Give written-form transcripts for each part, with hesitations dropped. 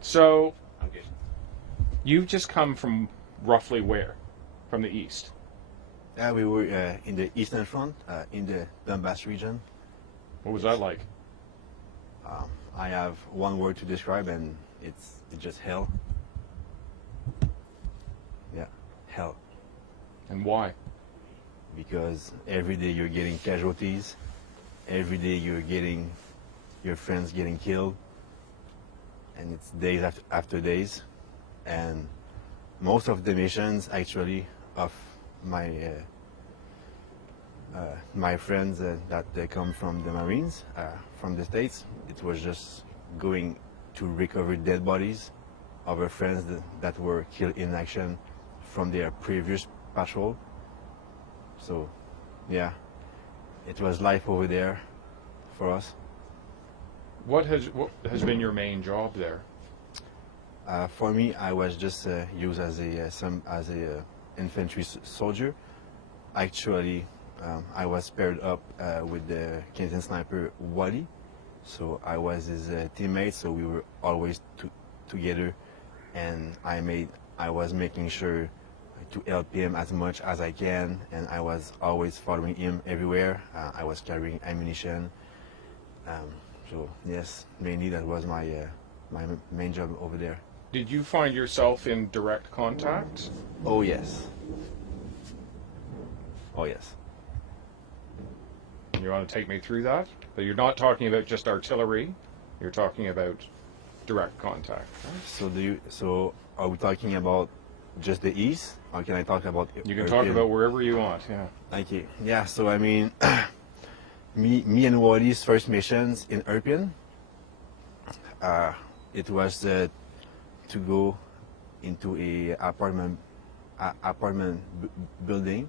So, you've just come from roughly where? From the east? We were in the Eastern Front, in the Donbass region. What was that like? I have one word to describe, and it's just hell. Yeah, hell. And why? Because every day you're getting casualties. Every day you're getting your friends getting killed. And it's days after days. And most of the missions, actually, of my my friends that they come from the Marines, from the States, it was just going to recover dead bodies of our friends that were killed in action from their previous patrol. So, yeah, it was life over there for us. What has been your main job there? For me, I was just used as a infantry soldier. Actually, I was paired up with the Canadian Sniper Wali, so I was his teammate. So we were always together, and I was making sure to help him as much as I can, and I was always following him everywhere. I was carrying ammunition. So yes, mainly that was my main job over there. Did you find yourself in direct contact? Oh yes. Oh yes. You want to take me through that? But you're not talking about just artillery. You're talking about direct contact. So are we talking about just the east, or can I talk about? You can talk about wherever you want. Yeah. Thank you. Yeah. So I mean, me and Wali's first missions in Irpin, it was to go into a apartment building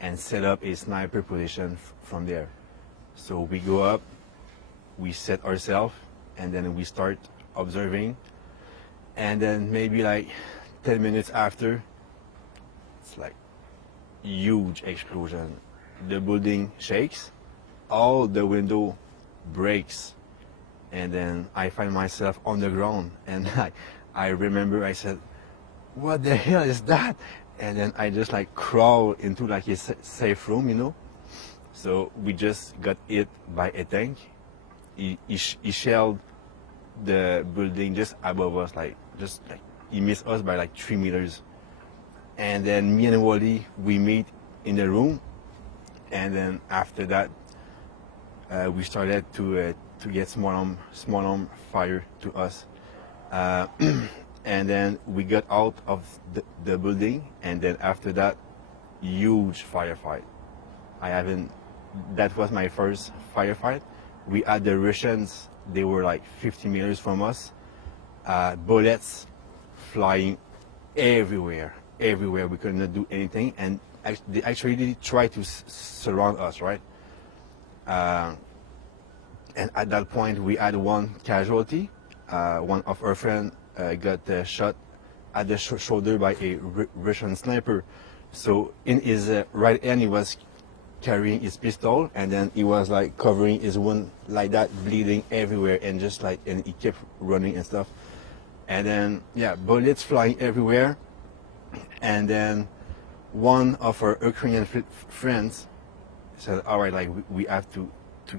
and set up a sniper position from there. So we go up, we set ourselves, and then we start observing, and then maybe like 10 minutes after, it's like huge explosion. The building shakes, all the window breaks, and then I find myself on the ground, and I remember I said, what the hell is that? And then I just like crawl into like a safe room, you know. So we just got hit by a tank. He shelled the building just above us, he missed us by like 3 meters. And then me and Wally, we meet in the room, and then after that, we started to get small arm fire to us. And then we got out of the building, and then after that, huge firefight. That was my first firefight. We had the Russians, they were like 50 meters from us. Bullets flying everywhere. We could not do anything, and they actually tried to surround us, right? And at that point, we had one casualty. One of our friends got shot at the shoulder by a Russian sniper. So in his right hand, he was carrying his pistol, and then he was like covering his wound like that, bleeding everywhere, and and he kept running and stuff. And then, yeah, bullets flying everywhere. And then one of our Ukrainian friends said, all right, like we have to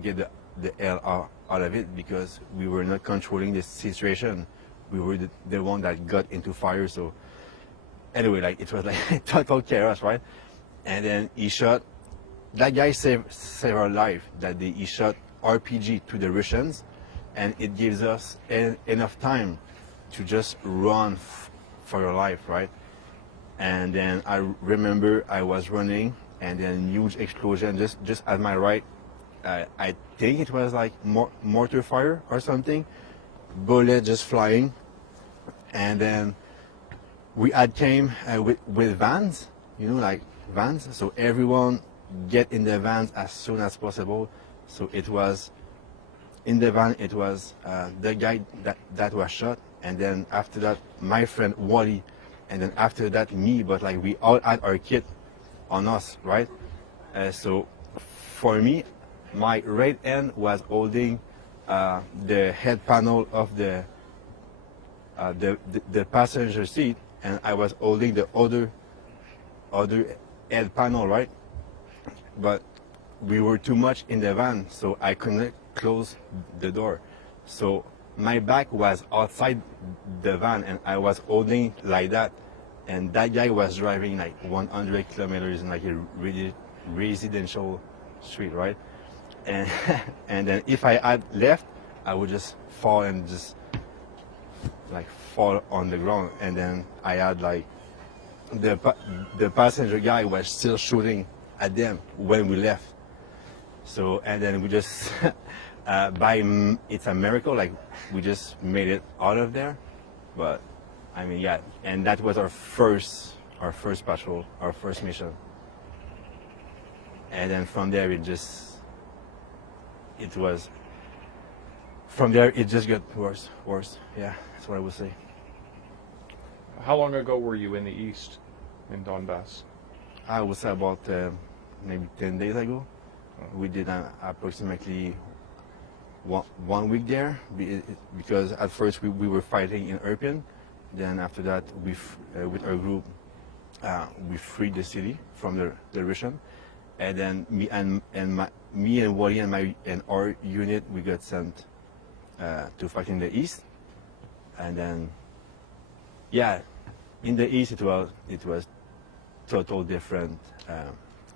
get the hell out of it, because we were not controlling the situation. We were the one that got into fire. So anyway, like it was like total chaos, right? And then he shot, that guy saved our life, he shot RPG to the Russians, and it gives us enough time to just run for your life, right? And then I remember I was running, and then huge explosion just at my right. I think it was like mortar fire or something, bullet just flying. And then we had came with vans, you know, like vans. So everyone get in the vans as soon as possible. So it was in the van, it was the guy that was shot, and then after that my friend Wally, and then after that me. But like we all had our kit on us, right? So for me, my right hand was holding the head panel of the the passenger seat, and I was holding the other head panel, right? But we were too much in the van, so I couldn't close the door. So my back was outside the van, and I was holding like that. And that guy was driving like 100 kilometers in like a really residential street, right? And and then if I had left, I would just fall and just like fall on the ground. And then I had like the passenger guy was still shooting at them when we left. So and then we just it's a miracle, like we just made it out of there. But I mean, yeah, and that was our first patrol, our first mission. And then from there it just got worse. Yeah, that's what I would say. How long ago were you in the east, in Donbass? I would say about maybe 10 days ago. We did approximately 1 week there because at first we were fighting in Irpin. Then after that, with our group, we freed the city from the Russian. And then me and Wally and our unit, we got sent to fight in the east. And then, yeah, in the east it was total different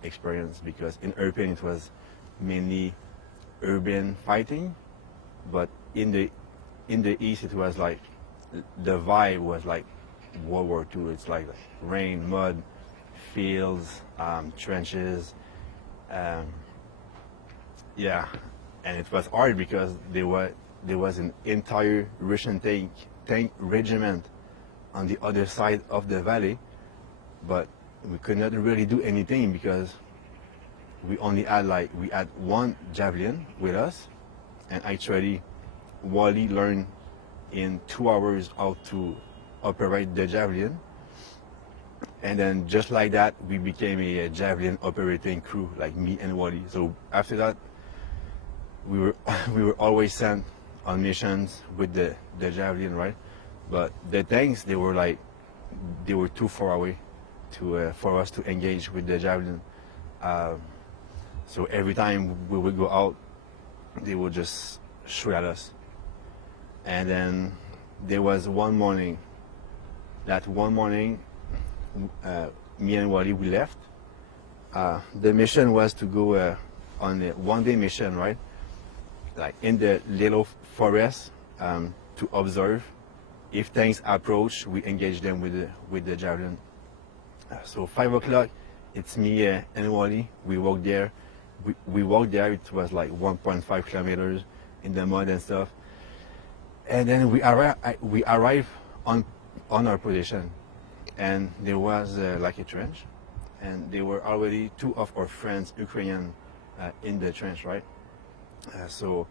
experience, because in Irpin it was mainly urban fighting, but in the east it was like the vibe was like World War II. It's like rain, mud, fields, trenches. Yeah, and it was hard because there was an entire Russian tank regiment on the other side of the valley, but we could not really do anything because we had one Javelin with us, and actually Wally learned in 2 hours how to operate the Javelin. And then just like that, we became a Javelin operating crew, like me and Wally. So after that, we were always sent on missions with the Javelin, right? But the tanks, they were too far away for us to engage with the Javelin. So every time we would go out, they would just shoot at us. And then there was one morning. That one morning, me and Wally, we left. The mission was to go on a one-day mission, right? Like in the little forest, to observe. If tanks approach, we engage them with the Javelin. So 5 o'clock, it's me and Wally. We walked there. We walked there. It was like 1.5 kilometers in the mud and stuff. And then we arrived on our position, and there was like a trench, and there were already 2 of our friends, Ukrainian, in the trench, right? So